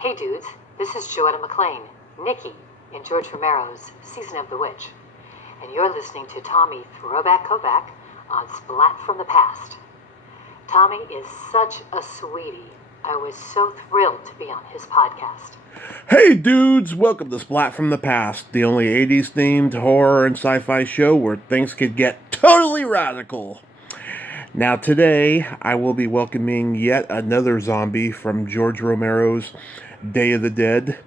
Hey dudes, this is Joanna McLean, Nikki, in George Romero's Season of the Witch, and you're listening to Tommy Throwback Kovac on Splat from the Past. Tommy is such a sweetie. I was so thrilled to be on his podcast. Hey dudes, welcome to Splat from the Past, the only 80s themed horror and sci-fi show where things could get totally radical. Now today, I will be welcoming yet another zombie from George Romero's Day of the Dead,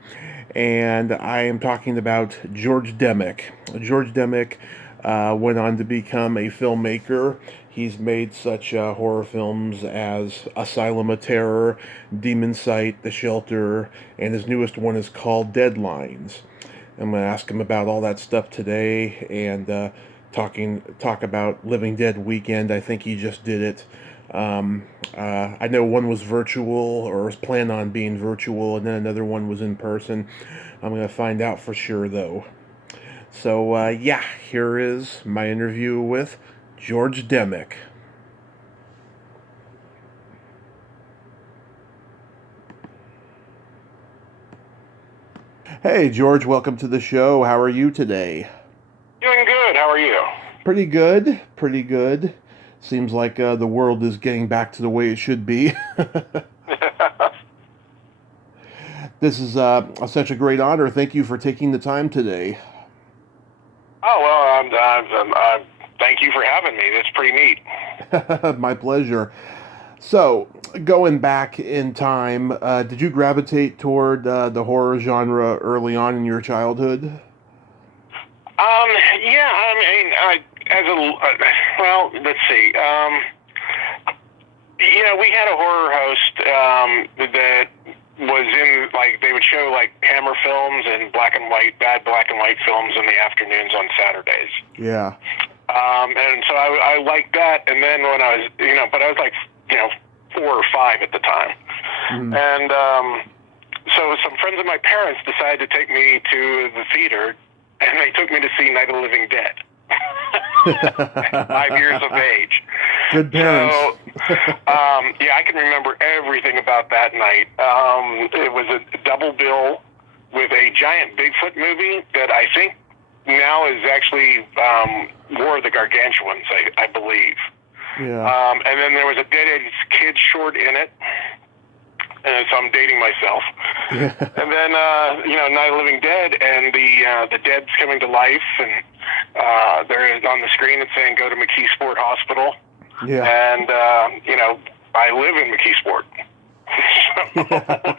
and I am talking about George Demick. George Demick went on to become a filmmaker. He's made such horror films as Asylum of Terror, Demon Sight, The Shelter, and his newest one is called Deadlines. I'm going to ask him about all that stuff today and talk about Living Dead Weekend. I think he just did it. I know one was virtual or was planned on being virtual, and then another one was in person. I'm going to find out for sure, though. So, here is my interview with George Demick. Hey, George, welcome to the show. How are you today? Doing good. How are you? Pretty good. Seems like the world is getting back to the way it should be. This is such a great honor. Thank you for taking the time today. Oh, well, thank you for having me. That's pretty neat. My pleasure. So, going back in time, did you gravitate toward the horror genre early on in your childhood? Yeah, I mean, well, let's see. We had a horror host that was in, like, they would show, like, Hammer films and bad black and white films in the afternoons on Saturdays. Yeah. And so I liked that, and then when I was, but I was like, 4 or 5 at the time. Mm-hmm. And so some friends of my parents decided to take me to the theater, and they took me to see Night of the Living Dead. 5 years of age. Good parents. So, I can remember everything about that night. It was a double bill with a giant Bigfoot movie that I think now is actually War of the Gargantuans, I believe. Yeah. And then there was a Dead Kids short in it. And so I'm dating myself. Yeah. And then, Night of the Living Dead, and the dead's coming to life, and there is on the screen it's saying, go to McKeesport Hospital. Yeah. And, I live in McKeesport. So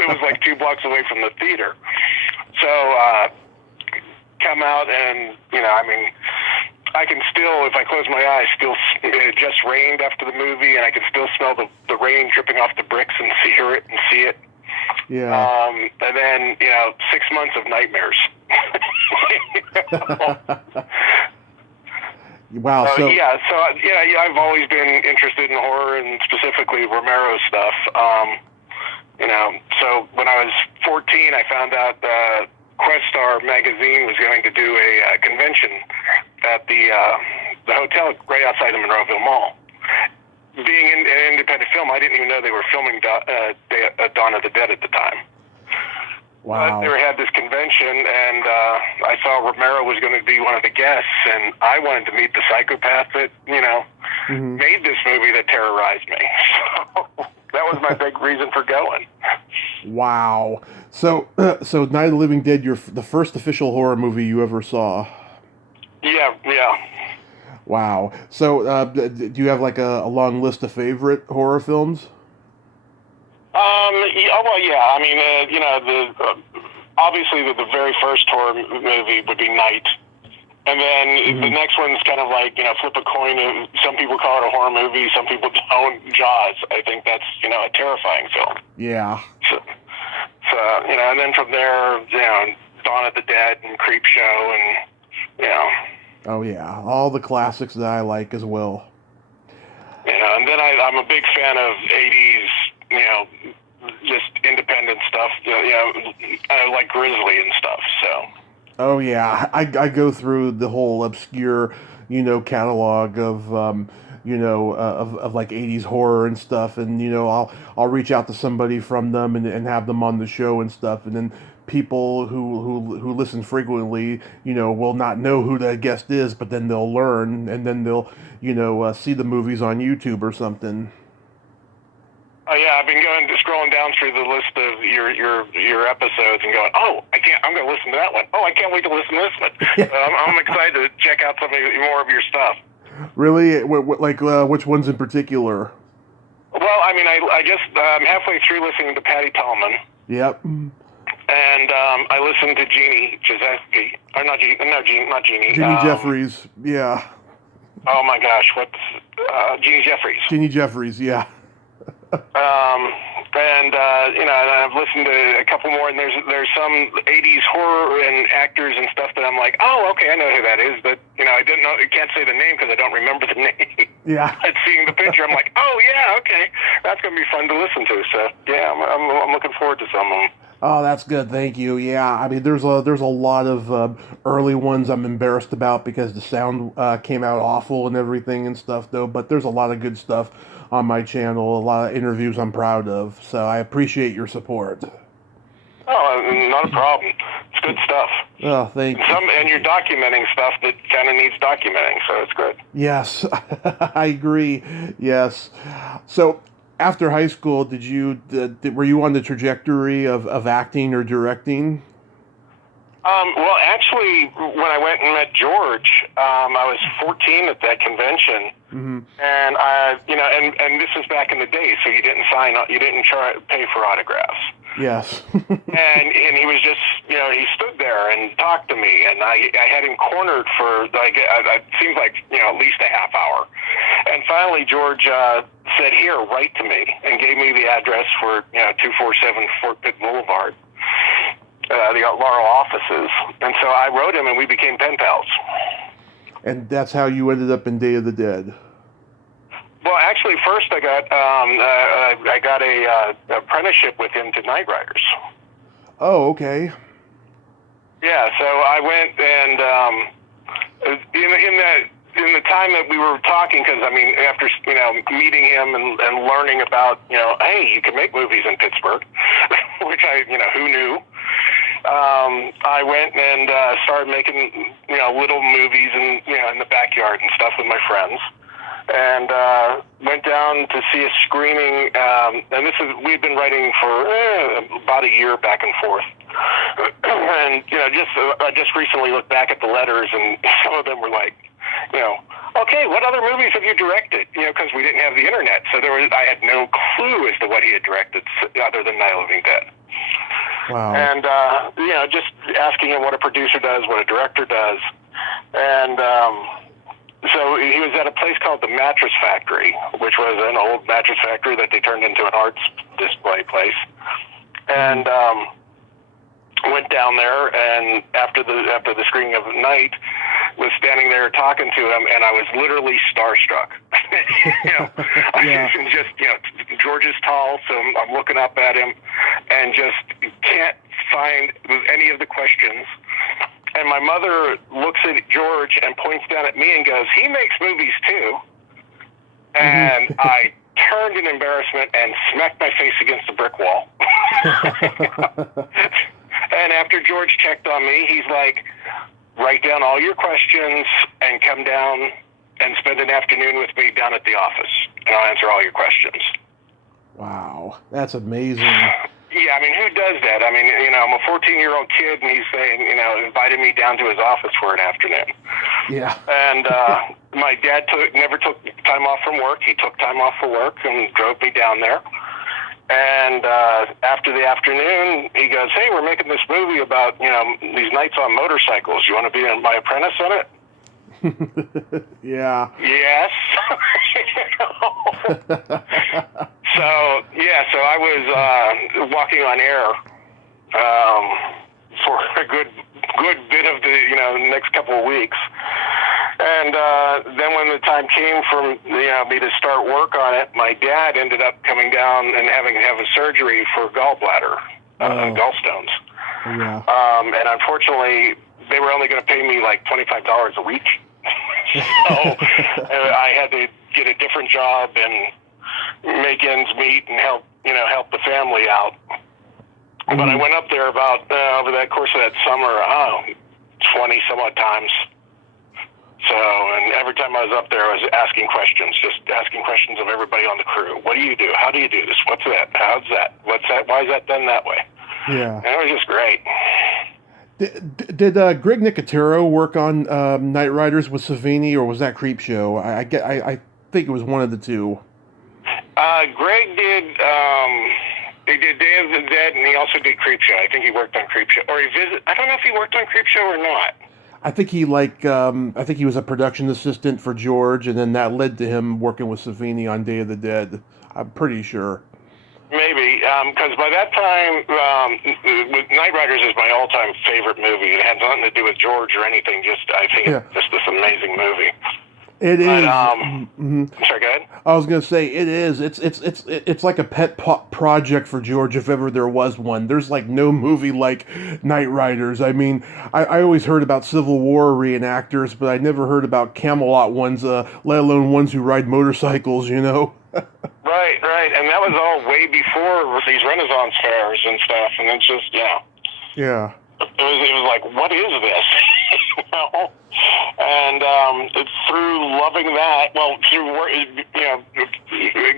it was like 2 blocks away from the theater. So, come out and, I can still, if I close my eyes, it just rained after the movie, and I can still smell the rain dripping off the bricks and hear it and see it. Yeah. And then, 6 months of nightmares. Wow. I've always been interested in horror and specifically Romero stuff. So when I was 14, I found out Questar magazine was going to do a convention at the hotel right outside the Monroeville Mall. Being an independent film, I didn't even know they were filming Dawn of the Dead at the time. Wow. But they had this convention, and I saw Romero was going to be one of the guests, and I wanted to meet the psychopath that, Mm-hmm. made this movie that terrorized me. So that was my big reason for going. Wow. So Night of the Living Dead, the first official horror movie you ever saw. Yeah. Wow. So, do you have like a long list of favorite horror films? I mean, obviously the very first horror movie would be Night. And then Mm-hmm. the next one's kind of like, flip a coin. Some people call it a horror movie. Some people don't. Jaws. I think that's, a terrifying film. Yeah. So, and then from there, Dawn of the Dead and Creepshow and, Oh, yeah. All the classics that I like as well. And then I'm a big fan of 80s, just independent stuff. I like Grizzly and stuff, so. Oh, yeah. I go through the whole obscure, catalog of of like 80s horror and stuff, and I'll reach out to somebody from them and have them on the show and stuff, and then people who listen frequently, will not know who the guest is, but then they'll learn, and then they'll see the movies on YouTube or something. Oh yeah, I've been scrolling down through the list of your episodes and going, I'm going to listen to that one. I can't wait to listen to this one. I'm excited to check out more of your stuff. Really? Like which ones in particular? Well, I mean, I'm halfway through listening to Patty Tallman. Yep. And I listened to Jeannie Giuseppe, or not Jeannie. Jeannie Jeffries. Yeah. Oh my gosh, Jeannie Jeffries? Jeannie Jeffries. Yeah. And I've listened to a couple more, and there's some 80s horror and actors and stuff that I'm like, okay, I know who that is, but I can't say the name because I don't remember the name. Yeah. But seeing the picture, I'm like, yeah, okay, that's gonna be fun to listen to. So yeah, I'm looking forward to some of them. Oh, that's good. Thank you. Yeah, I mean, there's a lot of early ones I'm embarrassed about because the sound came out awful and everything and stuff, though. But there's a lot of good stuff on my channel, a lot of interviews I'm proud of. So I appreciate your support. Oh, not a problem. It's good stuff. Oh, thank you. And you're documenting stuff that kind of needs documenting, so it's good. Yes, I agree. Yes. So after high school, were you on the trajectory of acting or directing? Well, actually, when I went and met George, I was 14 at that convention, and and this was back in the day, so you didn't pay for autographs. Yes. and he was just, he stood there and talked to me, and I had him cornered for it seems like at least a half hour, and finally George said, "Here, write to me," and gave me the address for 247 Fort Pitt Boulevard. The Laurel offices, and so I wrote him, and we became pen pals. And that's how you ended up in Day of the Dead. Well, actually, first I got a apprenticeship with him to Night Riders. Oh, okay. Yeah, so I went and in the time that we were talking, because I mean, after meeting him and learning about hey, you can make movies in Pittsburgh, which who knew. I went and started making little movies in the backyard and stuff with my friends, and went down to see a screening. And we've been writing for about a year back and forth. And I just recently looked back at the letters, and some of them were like, okay, what other movies have you directed? Because we didn't have the internet, so I had no clue as to what he had directed other than Night of the Living Dead. Wow. And just asking him what a producer does, what a director does, and so he was at a place called the Mattress Factory, which was an old mattress factory that they turned into an arts display place, and went down there, and after the screening of Night, was standing there talking to him, and I was literally starstruck. Yeah. George is tall, so I'm looking up at him, and just can't find any of the questions. And my mother looks at George and points down at me and goes, "He makes movies too." And I turned in embarrassment and smacked my face against the brick wall. And after George checked on me, he's like, "Write down all your questions and come down and spend an afternoon with me down at the office, and I'll answer all your questions." Wow, that's amazing. Yeah, I mean, who does that? I mean, I'm a 14-year-old kid, and he's saying, invited me down to his office for an afternoon. Yeah. And my dad never took time off from work. He took time off for work and drove me down there. And after the afternoon, he goes, "Hey, we're making this movie about, these nights on motorcycles. You want to be my apprentice on it?" Yeah. Yes. So I was walking on air for a good bit of the next couple of weeks, and then when the time came for me to start work on it, my dad ended up coming down and having to have a surgery for gallbladder, gallstones. Yeah. And unfortunately, they were only going to pay me like $25 a week. So I had to get a different job and make ends meet and help the family out. But I went up there about over that course of that summer, 20 some odd times. So, and every time I was up there, I was asking questions of everybody on the crew. What do you do? How do you do this? What's that? How's that? What's that? Why is that done that way? Yeah. And it was just great. Did Greg Nicotero work on Night Riders with Savini, or was that Creepshow? I think it was one of the two. Greg did. He did Day of the Dead, and he also did Creepshow. I think he worked on Creepshow, or I don't know if he worked on Creepshow or not. I think he was a production assistant for George, and then that led to him working with Savini on Day of the Dead. I'm pretty sure. Maybe, because by that time, Night Riders is my all-time favorite movie. It had nothing to do with George or anything. I think it's just this amazing movie. It is. I'm sorry, go ahead. I was going to say, it is. It's like a pet project for George, if ever there was one. There's like no movie like Night Riders. I mean, I always heard about Civil War reenactors, but I never heard about Camelot ones, let alone ones who ride motorcycles, you know? Right. And that was all way before these Renaissance fairs and stuff, and it's just, Yeah. It was like, what is this? You know? And it's through loving that, through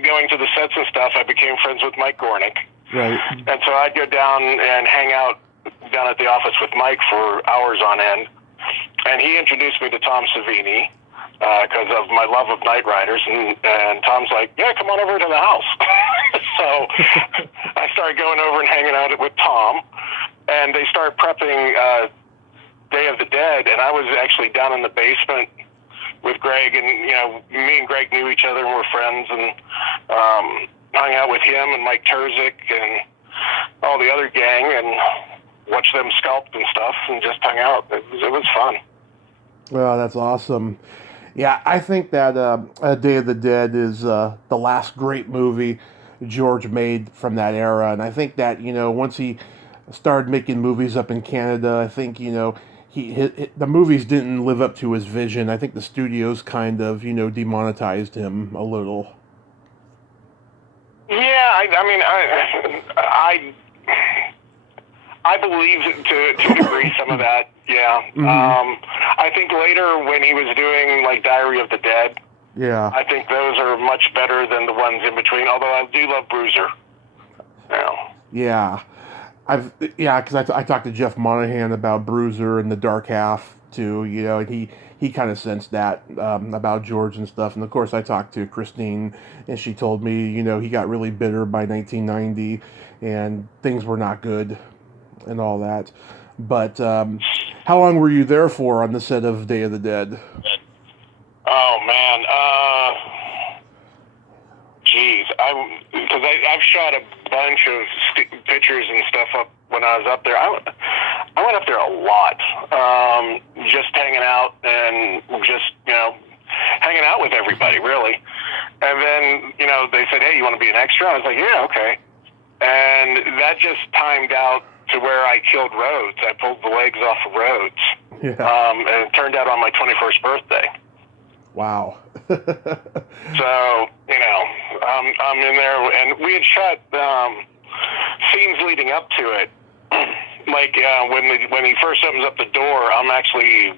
going to the sets and stuff, I became friends with Mike Gornick. Right. And so I'd go down and hang out down at the office with Mike for hours on end. And he introduced me to Tom Savini because of my love of Night Riders. And Tom's like, yeah, come on over to the house. So I started going over and hanging out with Tom. And they started prepping Day of the Dead, and I was actually down in the basement with Greg, and me and Greg knew each other and were friends, and hung out with him and Mike Terzic and all the other gang, and watched them sculpt and stuff, and just hung out. It was fun. Well, that's awesome. Yeah, I think that Day of the Dead is the last great movie George made from that era, and I think that once he started making movies up in Canada, I think the movies didn't live up to his vision. I think the studios kind of demonetized him a little. Yeah, I believe to a degree some of that. Yeah. Mm-hmm. I think later when he was doing like Diary of the Dead, I think those are much better than the ones in between. Although I do love Bruiser. Yeah. Because I talked to Jeff Monahan about Bruiser and The Dark Half too, and he kind of sensed that about George and stuff. And of course, I talked to Christine, and she told me, he got really bitter by 1990, and things were not good, and all that. But how long were you there for on the set of Day of the Dead? Oh man, because I've shot a bunch of pictures and stuff up when I was up there. I went up there a lot, just hanging out and just hanging out with everybody really. And then they said, hey, you want to be an extra? I was like, yeah, okay. And that just timed out to where I killed Rhodes. I pulled the legs off of Rhodes. Yeah. And it turned out on my 21st birthday. Wow. So, I'm in there, and we had shot scenes leading up to it. Like when he first opens up the door, I'm actually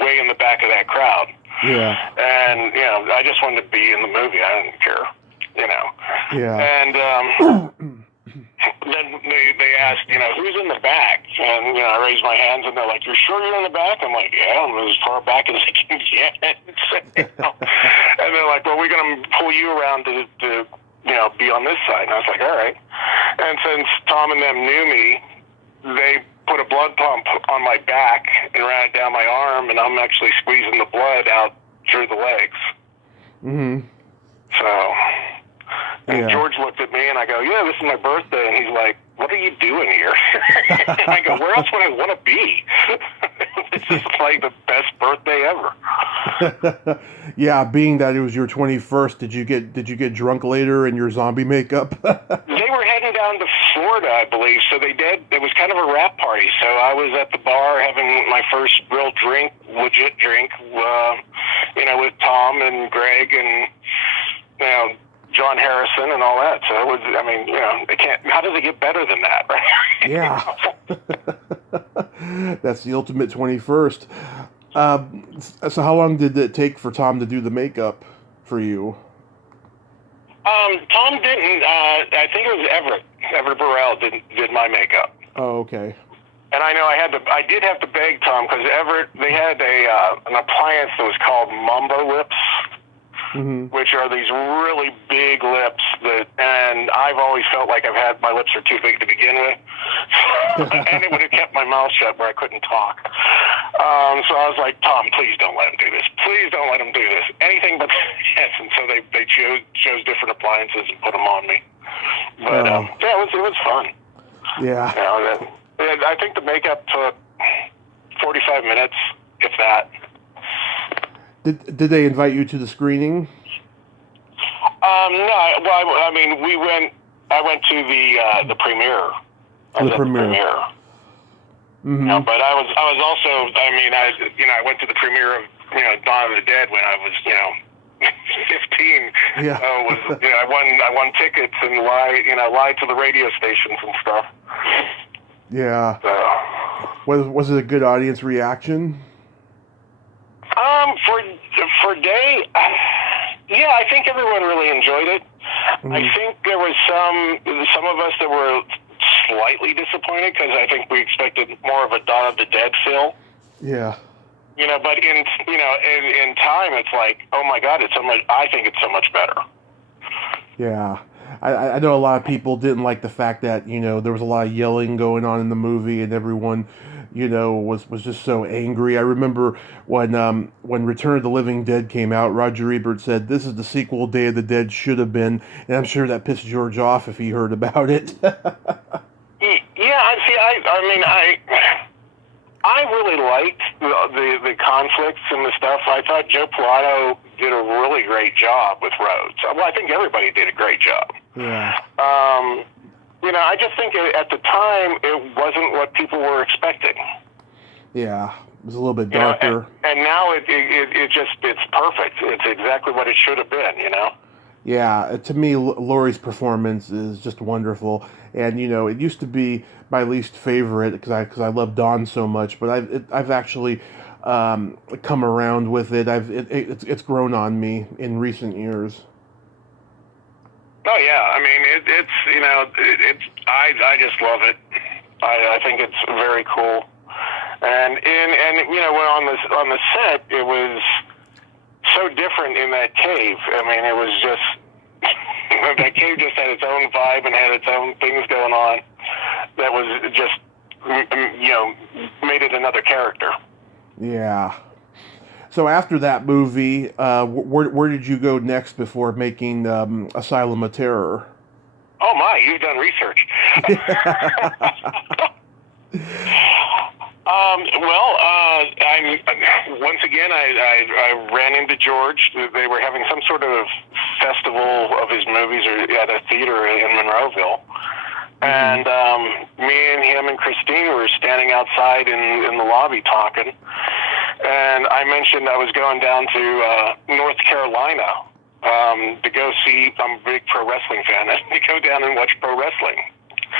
way in the back of that crowd. Yeah. And, I just wanted to be in the movie. I didn't care, Yeah. And then they asked, who's in the back? And, I raised my hands, and they're like, you're sure you're in the back? I'm like, yeah, I'm as far back as I can get. And they're like, well, we're going to pull you around to be on this side. And I was like, all right. And since Tom and them knew me, they put a blood pump on my back and ran it down my arm, and I'm actually squeezing the blood out through the legs. Mm-hmm. So... And George looked at me, and I go, yeah, this is my birthday. And he's like, what are you doing here? And I go, where else would I want to be? This is like the best birthday ever. Yeah, being that it was your 21st, did you get drunk later in your zombie makeup? They were heading down to Florida, I believe. So it was kind of a wrap party. So I was at the bar having my first real drink, legit drink, with Tom and Greg and, John Harrison and all that. So it was, how does it get better than that, right? Yeah. That's the ultimate 21st. So how long did it take for Tom to do the makeup for you? Tom didn't. I think it was Everett Burrell did my makeup. Oh, okay. And I know I did have to beg Tom because Everett, they had an appliance that was called Mambo Lips, which are these really big lips and I've always felt like my lips are too big to begin with. And it would have kept my mouth shut where I couldn't talk. So I was like, Tom, please don't let him do this. Please don't let him do this. Anything but this. And so they chose different appliances and put them on me. But it was fun. Yeah. I think the makeup took 45 minutes, if that. Did they invite you to the screening? No. I went to the premiere. The premiere. Mm-hmm. But I was also. I went to the premiere of Dawn of the Dead when I was 15. Yeah. So I won tickets and lied to the radio stations and stuff. Yeah. So. Was it a good audience reaction? For Day, I think everyone really enjoyed it. Mm-hmm. I think there was some of us that were slightly disappointed because I think we expected more of a Dawn of the Dead feel. Yeah. But in time, it's like, oh my God, I think it's so much better. Yeah. I know a lot of people didn't like the fact that, there was a lot of yelling going on in the movie and everyone, was just so angry. I remember when Return of the Living Dead came out, Roger Ebert said, "This is the sequel Day of the Dead should have been," and I'm sure that pissed George off if he heard about it. I really liked the conflicts and the stuff. I thought Joe Pilato did a really great job with Rhodes. Well, I think everybody did a great job. Yeah. I just think at the time it wasn't what people were expecting. Yeah, it was a little bit darker. And now it's perfect. It's exactly what it should have been. Yeah, to me, Laurie's performance is just wonderful, and it used to be my least favorite because I love Dawn so much, but I've actually come around with it. It's grown on me in recent years. Oh yeah, I just love it. I think it's very cool, and when on the set it was so different in that cave. It was just that cave just had its own vibe and had its own things going on. That was just made it another character. Yeah. So after that movie, where did you go next before making Asylum of Terror? Oh my, you've done research. Once again, I ran into George. They were having some sort of festival of his movies at a theater in Monroeville. And me and him and Christine were standing outside in the lobby talking. And I mentioned I was going down to North Carolina to go see. I'm a big pro wrestling fan. To go down and watch pro wrestling.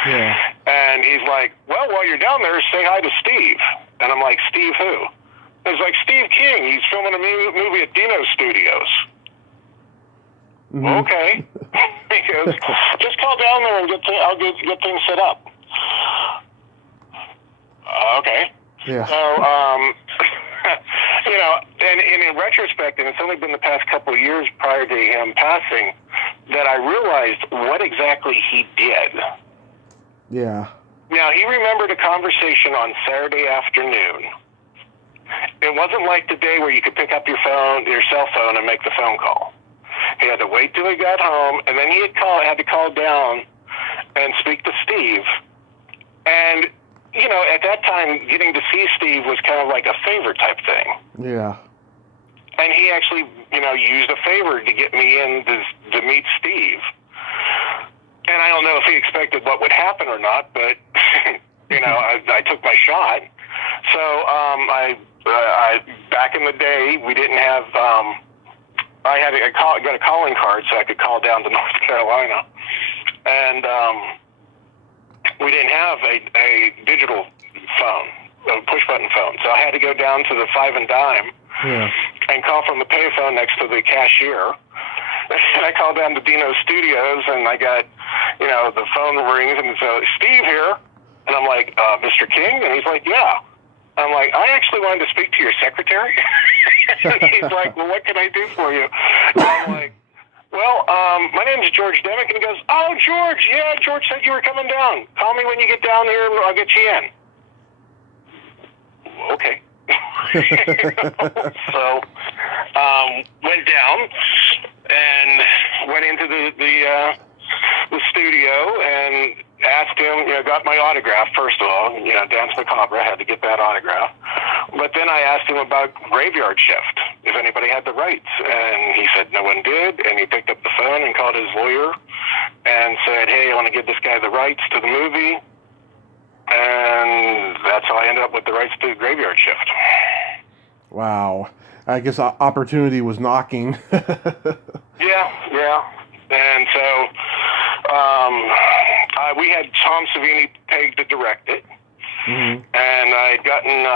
Yeah. And he's like, "Well, while you're down there, say hi to Steve." And I'm like, "Steve who?" He's like, "Steve King. He's filming a movie at Dino Studios." Mm-hmm. Okay. He goes, "Just call down there and I'll get things set up." Okay. Yeah. So, and in retrospect, and it's only been the past couple of years prior to him passing, that I realized what exactly he did. Yeah. Now, he remembered a conversation on Saturday afternoon. It wasn't like today where you could pick up your cell phone, and make the phone call. He had to wait till he got home, and then he had to call down and speak to Steve. And, at that time, getting to see Steve was kind of like a favor type thing. Yeah. And he actually, used a favor to get me in to meet Steve. And I don't know if he expected what would happen or not, but I took my shot. So I back in the day, we didn't have. I got a calling card so I could call down to North Carolina, and we didn't have a digital phone, a push button phone. So I had to go down to the 5 and Dime and call from the payphone next to the cashier. And I called down to Dino Studios, and I got, the phone rings, and so Steve here, and I'm like, Mr. King, and he's like, yeah. I'm like, I actually wanted to speak to your secretary. And he's like, well, what can I do for you? And I'm like, well, my name is George Demick. And he goes, oh, George, yeah, George said you were coming down. Call me when you get down here, and I'll get you in. Okay. So, went down and went into the studio and asked him, got my autograph, first of all. Dance Macabre, had to get that autograph. But then I asked him about Graveyard Shift, if anybody had the rights. And he said no one did. And he picked up the phone and called his lawyer and said, hey, I want to give this guy the rights to the movie. And that's how I ended up with the rights to Graveyard Shift. Wow. I guess opportunity was knocking. Yeah. And so we had Tom Savini pegged to direct it. Mm-hmm. And I had gotten,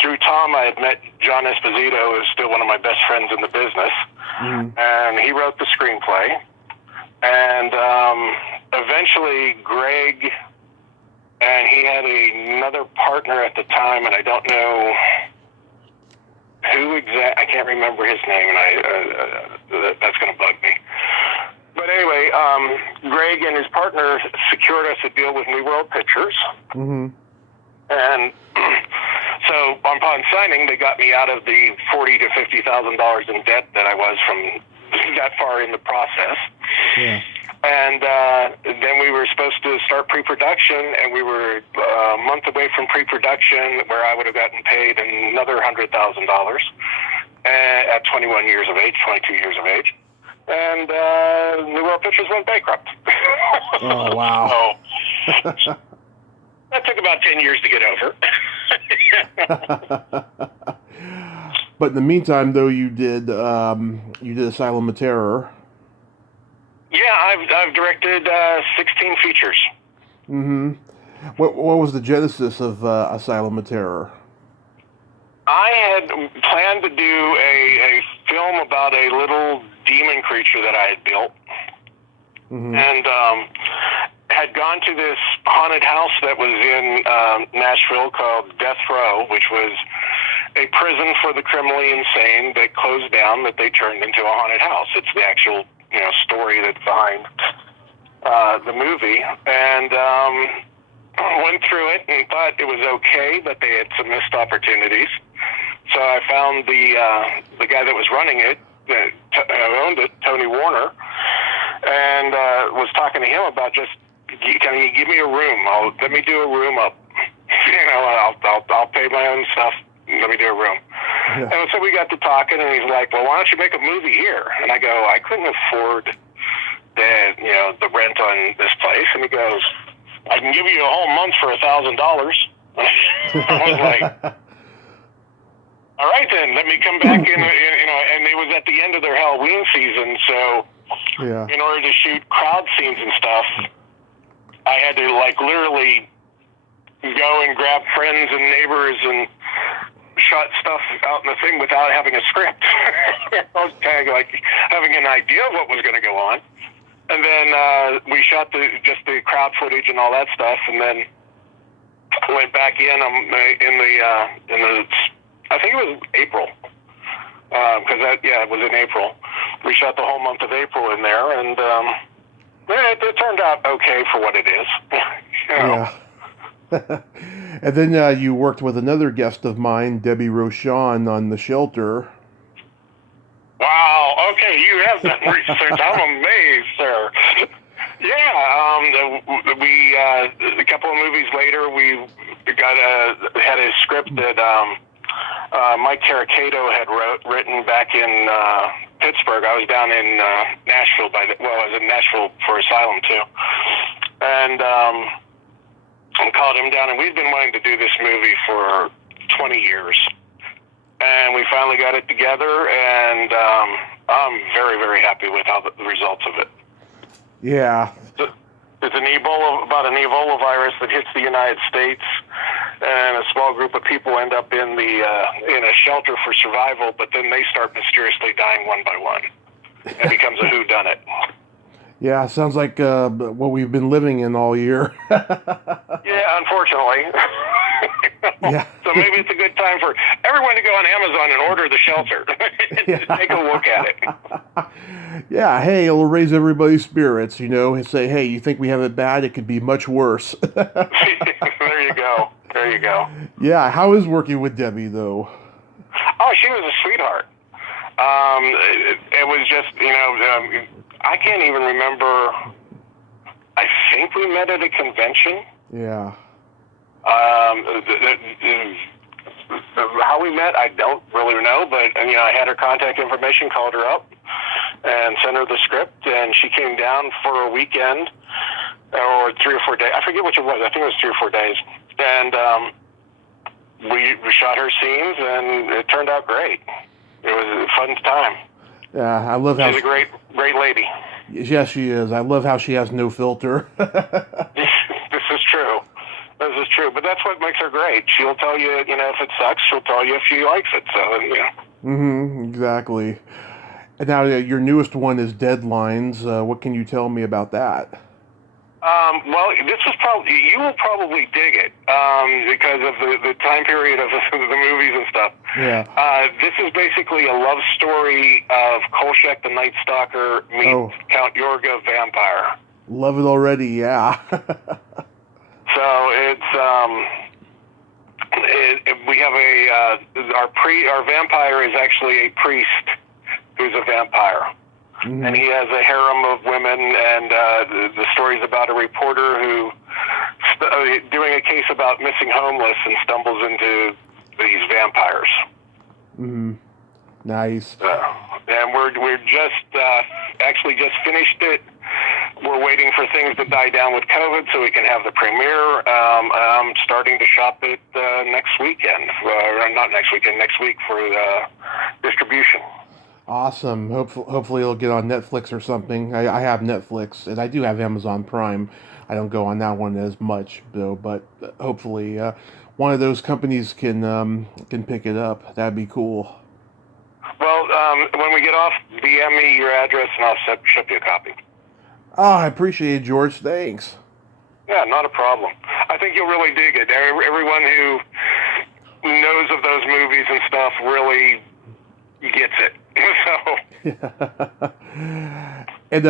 through Tom, I had met John Esposito, who's still one of my best friends in the business. Mm-hmm. And he wrote the screenplay. And eventually Greg, and he had another partner at the time, and I don't know who I can't remember his name, and that's going to bug me. But anyway, Greg and his partner secured us a deal with New World Pictures. Mm-hmm. And so upon signing, they got me out of the $40,000 to $50,000 in debt that I was from that far in the process. Yeah. And then we were supposed to start pre-production, and we were a month away from pre-production, where I would have gotten paid another $100,000 at 21 years of age, 22 years of age. And New World Pictures went bankrupt. Oh, wow. So, that took about 10 years to get over. But in the meantime, though, you did Asylum of Terror. Yeah, I've directed 16 features. Mm-hmm. What was the genesis of Asylum of Terror? I had planned to do a film about a little demon creature that I had built. Mm-hmm. And had gone to this haunted house that was in Nashville called Death Row, which was a prison for the criminally insane that closed down, that they turned into a haunted house. It's the actual story that's behind the movie. And went through it and thought it was okay, but they had some missed opportunities. So I found the guy that was running it, owned it, Tony Warner, and was talking to him about just, can you give me a room? Let me do a room up. I'll pay my own stuff. Let me do a room. Yeah. And so we got to talking, and he's like, well, why don't you make a movie here? And I go, I couldn't afford the rent on this place. And he goes, I can give you a whole month for $1,000. I was like, all right then, let me come back in, and it was at the end of their Halloween season, so in order to shoot crowd scenes and stuff, I had to literally go and grab friends and neighbors and shot stuff out in the thing without having a script. I was kind of like having an idea of what was going to go on. And then we shot just the crowd footage and all that stuff, and then went back in the I think it was April, because it was in April. We shot the whole month of April in there, and it turned out okay for what it is. Yeah. And then you worked with another guest of mine, Debbie Rochon, on The Shelter. Wow. Okay, you have done research. I'm amazed, sir. Yeah. We a couple of movies later, we had a script that Mike Caracato had written back in Pittsburgh. I was down in Nashville I was in Nashville for Asylum too, and I called him down, and we'd been wanting to do this movie for 20 years, and we finally got it together, and I'm very, very happy with how the results of it. Yeah. It's about an Ebola virus that hits the United States, and a small group of people end up in a shelter for survival, but then they start mysteriously dying one by one. It becomes a whodunit. Yeah, sounds like what we've been living in all year. Yeah, unfortunately. Yeah. So maybe it's a good time for everyone to go on Amazon and order The Shelter. Take a look at it. Yeah, hey, it'll raise everybody's spirits, and say, hey, you think we have it bad? It could be much worse. There you go. There you go. Yeah, how is working with Debbie, though? Oh, she was a sweetheart. It was just, I can't even remember. I think we met at a convention. Yeah. How we met, I don't really know, but I had her contact information, called her up, and sent her the script, and she came down for a weekend, or 3 or 4 days. I forget which it was. I think it was 3 or 4 days, and we shot her scenes, and it turned out great. It was a fun time. Yeah, I love how she's a great lady. Yes, she is. I love how she has no filter. This is true. This is true, but that's what makes her great. She'll tell you, if it sucks. She'll tell you if she likes it. So, exactly. And now your newest one is Deadlines. What can you tell me about that? Well, this was you will probably dig it because of the time period of the movies and stuff. Yeah. This is basically a love story of Kolchak the Night Stalker meets Count Yorga Vampire. Love it already, yeah. So it's we have our vampire is actually a priest who's a vampire. Mm-hmm. And he has a harem of women, and the story's about a reporter who doing a case about missing homeless and stumbles into these vampires. Mm-hmm. Nice. And we're just actually just finished it. We're waiting for things to die down with COVID so we can have the premiere. I'm starting to shop it next weekend. Not next weekend, next week for distribution. Awesome. Hopefully it'll get on Netflix or something. I have Netflix, and I do have Amazon Prime. I don't go on that one as much, though, but hopefully one of those companies can pick it up. That'd be cool. Well, when we get off, DM me your address, and I'll ship you a copy. Oh, I appreciate it, George. Thanks. Yeah, not a problem. I think you'll really dig it. Everyone who knows of those movies and stuff really gets it. So. And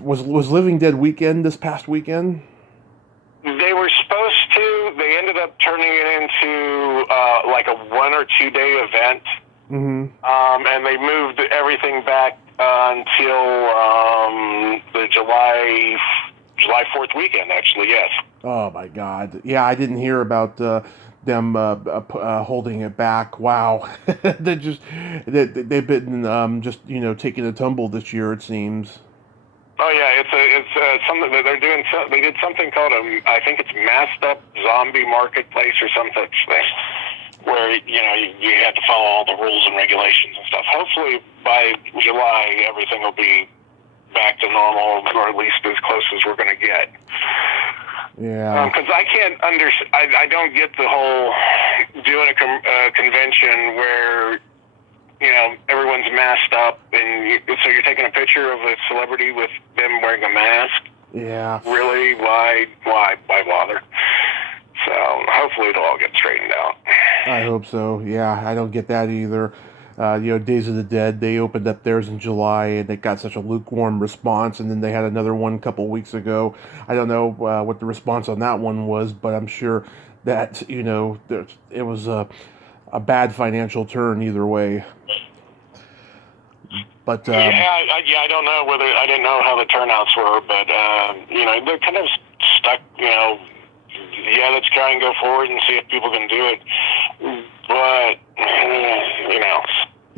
was Living Dead weekend this past weekend? They were supposed to. They ended up turning it into like a 1 or 2 day event. Mm-hmm. And they moved everything back until the July 4th weekend. Actually, yes. Oh my God! Yeah, I didn't hear about them holding it back. Wow, they've been just taking a tumble this year, it seems. Oh yeah, it's something that they're doing. They did something called I think it's Masked Up Zombie Marketplace or some such thing, where you have to follow all the rules and regulations and stuff. Hopefully by July everything will be back to normal, or at least as close as we're going to get. Yeah. Because I can't I don't get the whole doing a convention where everyone's masked up, and so you're taking a picture of a celebrity with them wearing a mask. Yeah. Really? Why bother? So hopefully it'll all get straightened out. I hope so. Yeah, I don't get that either. Days of the Dead, they opened up theirs in July, and it got such a lukewarm response, and then they had another one a couple weeks ago. I don't know what the response on that one was, but I'm sure that, it was a bad financial turn either way. But I don't know whether I didn't know how the turnouts were, but they're kind of stuck. Let's try and go forward and see if people can do it. But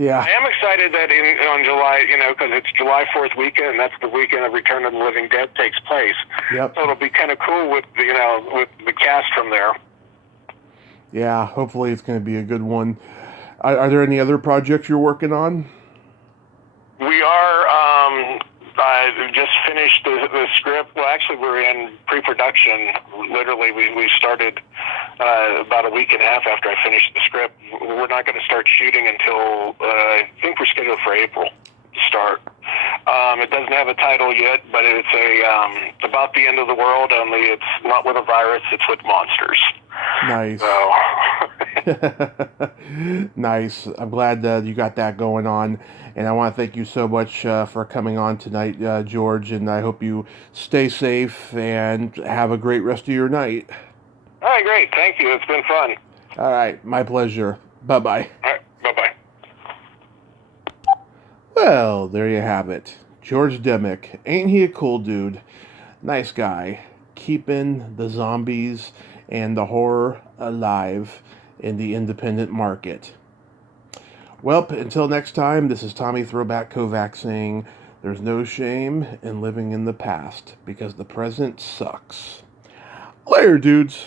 Yeah. I am excited that on July, because it's July 4th weekend, and that's the weekend of Return of the Living Dead takes place. Yep. So it'll be kind of cool with with the cast from there. Yeah, hopefully it's going to be a good one. Are there any other projects you're working on? We are. I just finished the script. Well, actually, we're in pre-production. Literally, we started about a week and a half after I finished the script. We're not going to start shooting until I think we're scheduled for April to start. It doesn't have a title yet, but it's about the end of the world. Only it's not with a virus; it's with monsters. Nice. So. Nice. I'm glad that you got that going on. And I want to thank you so much for coming on tonight, George. And I hope you stay safe and have a great rest of your night. All right, great. Thank you. It's been fun. All right. My pleasure. Bye-bye. All right. Bye-bye. Well, there you have it. George Demick. Ain't he a cool dude? Nice guy. Keeping the zombies and the horror alive in the independent market. Well, until next time, this is Tommy Throwback Kovac saying there's no shame in living in the past because the present sucks. Later, dudes.